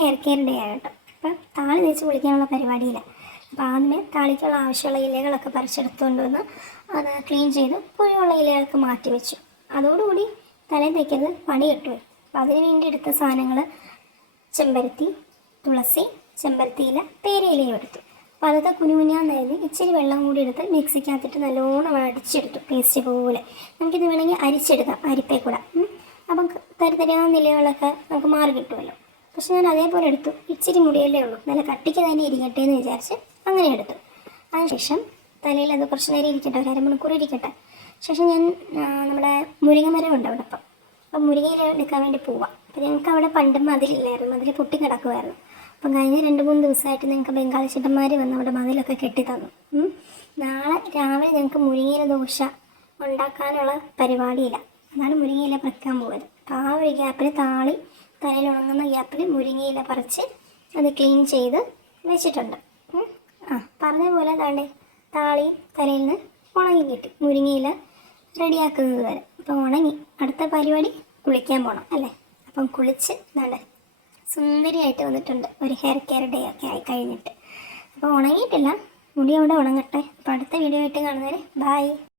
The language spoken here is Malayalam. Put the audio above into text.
ഹെയർ കെയർ ഡേ ആണ് കേട്ടോ. അപ്പം താളി തേച്ച് കുളിക്കാനുള്ള പരിപാടിയില്ല. അപ്പോൾ ആദ്യമേ താളിക്കുള്ള ആവശ്യമുള്ള ഇലകളൊക്കെ പറിച്ചെടുത്തുകൊണ്ട് വന്ന് അത് ക്ലീൻ ചെയ്ത് പുഴുള്ള ഇലകളൊക്കെ മാറ്റി വെച്ചു. അതോടുകൂടി തലയിൽ തേക്കുന്നത് പണി കിട്ടുപോയി. അപ്പോൾ അതിന് വേണ്ടി എടുത്ത സാധനങ്ങൾ ചെമ്പരത്തി, തുളസി, ചെമ്പരത്തിയില, പേരയിലയും എടുത്തു. അപ്പോൾ അതൊക്കെ കുനുകുനാന്ന് ഇച്ചിരി വെള്ളം കൂടി എടുത്ത് മിക്സിക്കകത്തിട്ട് നല്ലോണം അടിച്ചെടുത്തു, പേസ്റ്റ് പോലെ. നമുക്കിത് വേണമെങ്കിൽ അരിച്ചെടുക്കാം, അരിപ്പേ കൂടെ. അപ്പം തരിതരാന്ന ഇലകളൊക്കെ നമുക്ക് മാറി കിട്ടുമല്ലോ. പക്ഷെ ഞാൻ അതേപോലെ എടുത്തു. ഇച്ചിരി മുടിയല്ലേ ഉള്ളൂ, നല്ല കട്ടിക്ക് തന്നെ ഇരിക്കട്ടെ എന്ന് വിചാരിച്ച് അങ്ങനെ എടുത്തു. അതിനുശേഷം തലയിൽ അത് കുറച്ച് നേരം ഇരിക്കട്ടെ, ഒരു അരമണിക്കൂർ ഇരിക്കട്ടെ. ശേഷം ഞാൻ നമ്മുടെ മുരിങ്ങമരം ഉണ്ട് അവിടെ. അപ്പം മുരിങ്ങയില എടുക്കാൻ വേണ്ടി പോവാം. അപ്പോൾ ഞങ്ങൾക്ക് അവിടെ പണ്ട് മതിലില്ലായിരുന്നു, മതിൽ പൊട്ടി കിടക്കുമായിരുന്നു. അപ്പം കഴിഞ്ഞ 2-3 ദിവസമായിട്ട് ഞങ്ങൾക്ക് ബംഗാളി ചേട്ടന്മാർ വന്ന് അവിടെ മതിലൊക്കെ കെട്ടി തന്നു. നാളെ രാവിലെ ഞങ്ങൾക്ക് മുരിങ്ങയില ദോശ ഉണ്ടാക്കാനുള്ള പരിപാടിയില്ല. അതാണ് മുരിങ്ങയില പറിക്കാൻ പോയത്. അപ്പോൾ ആ ഒരു ഗ്യാപ്പിൽ താളി തലയിൽ ഉണങ്ങുന്ന ഗ്യാപ്പിൽ മുരിങ്ങയില പറിച്ച് അത് ക്ലീൻ ചെയ്ത് വെച്ചിട്ടുണ്ട്. പറഞ്ഞ പോലെ താണ്ടെ താളി തലയിൽ നിന്ന് ഉണങ്ങി കിട്ടി, മുരിങ്ങയില റെഡിയാക്കുന്നത് വരെ. അപ്പോൾ ഉണങ്ങി. അടുത്ത പരിപാടി കുളിക്കാൻ പോകണം അല്ലേ. അപ്പം കുളിച്ച് താണ്ടെ സുന്ദരിയായിട്ട് വന്നിട്ടുണ്ട്, ഒരു ഹെയർ കെയർ ഡേ ഒക്കെ ആയി കഴിഞ്ഞിട്ട്. അപ്പോൾ ഉണങ്ങിയിട്ടില്ല, മുടി അവിടെ ഉണങ്ങട്ടെ. അപ്പോൾ അടുത്ത വീഡിയോ ആയിട്ട് കാണുന്നവരെ ബൈ.